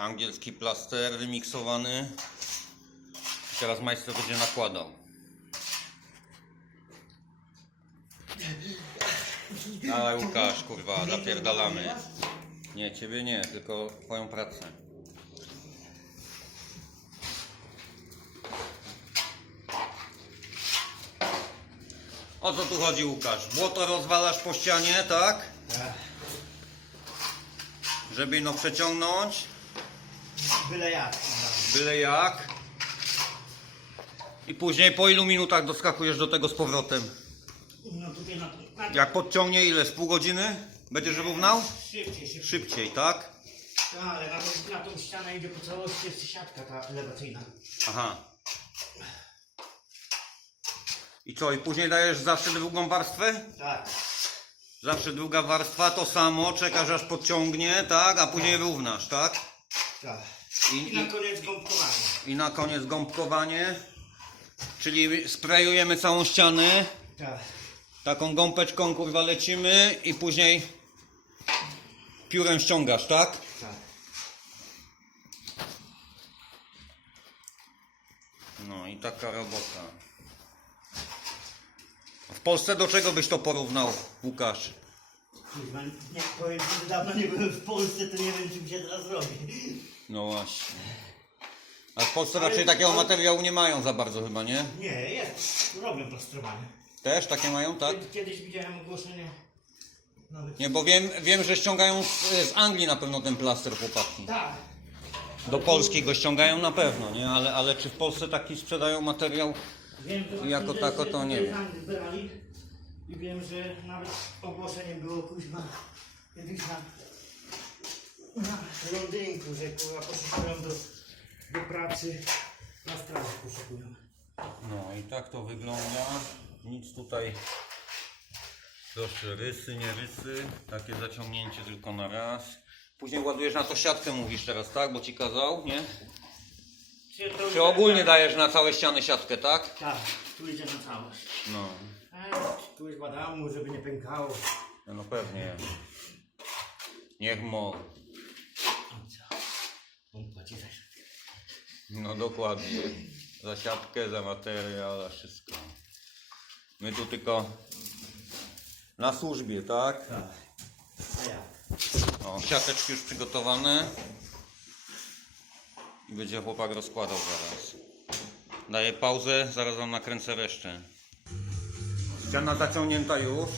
Angielski plaster wymiksowany. Teraz majster będzie nakładał. Dawaj Łukasz, kurwa, zapierdalamy. Nie, ciebie nie, tylko twoją pracę. O co tu chodzi Łukasz? Błoto rozwalasz po ścianie, tak? Tak. Żeby no przeciągnąć, Byle jak. byle jak. I później po ilu minutach doskakujesz do tego z powrotem? No tutaj na, na Jak podciągnie ile? Z pół godziny? Będziesz równał? Szybciej, szybciej. Szybciej, tak? No, ale na, tą- na tą ścianę idzie po całości jest siatka ta elewacyjna. Aha. I co, i później dajesz zawsze drugą warstwę? Tak. Zawsze druga warstwa, to samo, czekasz aż podciągnie, tak? A później równasz, tak? Tak. I, I na koniec gąbkowanie. i na koniec gąbkowanie. Czyli sprayujemy całą ścianę. Tak. Taką gąbeczką kurwa lecimy i później piórem ściągasz, tak? Tak. No i taka robota. W Polsce do czego byś to porównał, Łukasz? Kurwa, powiem, że dawno nie byłem w Polsce, to nie wiem czym się teraz robi. No właśnie. A w Polsce raczej takiego materiału nie mają za bardzo chyba, nie? Nie, jest. Robią prostrowanie. Też takie mają, tak? Kiedyś widziałem ogłoszenie. Nawet... Nie, bo wiem, wiem że ściągają z, z Anglii na pewno ten plaster chłopaki. Tak. Do Polski go ściągają na pewno, nie? Ale, ale czy w Polsce taki sprzedają materiał? Wiem, że Jako właśnie, tako to nie wiem. I wiem, że nawet ogłoszenie było kuźma kiedyś na, na Londynku, że kurwa poszukują do, do pracy na straży poszukują. No i tak to wygląda. Nic tutaj. Proszę, rysy, nie rysy. Takie zaciągnięcie tylko na raz. Później ładujesz na to siatkę, mówisz teraz, tak? Bo ci kazał, nie? Czy, Czy ogólnie dajesz na całe ściany siatkę, tak? Tak, tu idzie na całość. No. Tu jest badamu, żeby nie pękało. No pewnie. Niech mo. No? On płaci za siatkę. No dokładnie. Za siatkę, za materiał, za wszystko. My tu tylko na służbie, tak? Tak. A jak? O, siateczki już przygotowane. I będzie chłopak rozkładał zaraz. Daję pauzę, zaraz wam nakręcę resztę. Ściana zaciągnięta już.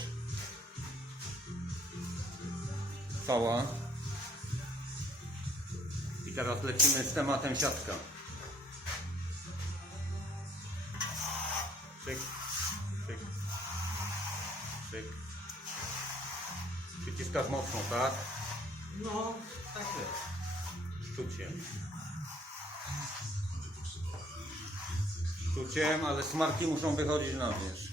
Cała. I teraz lecimy z tematem siatka. Szyk, szyk, szyk. Przyciskasz mocno, tak? No, tak jest. Czuciem. Czuciem, ale smarki muszą wychodzić na wierzch.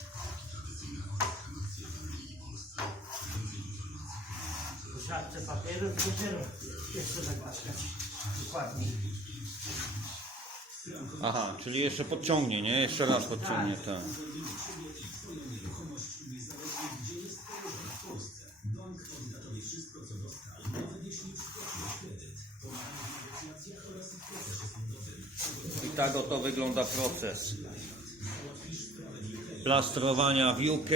Papieru, dopiero jeszcze zagłaskać. Dokładnie. Aha, czyli jeszcze podciągnie, nie? Jeszcze raz podciągnie, tak. I tak oto wygląda proces plastrowania w UK.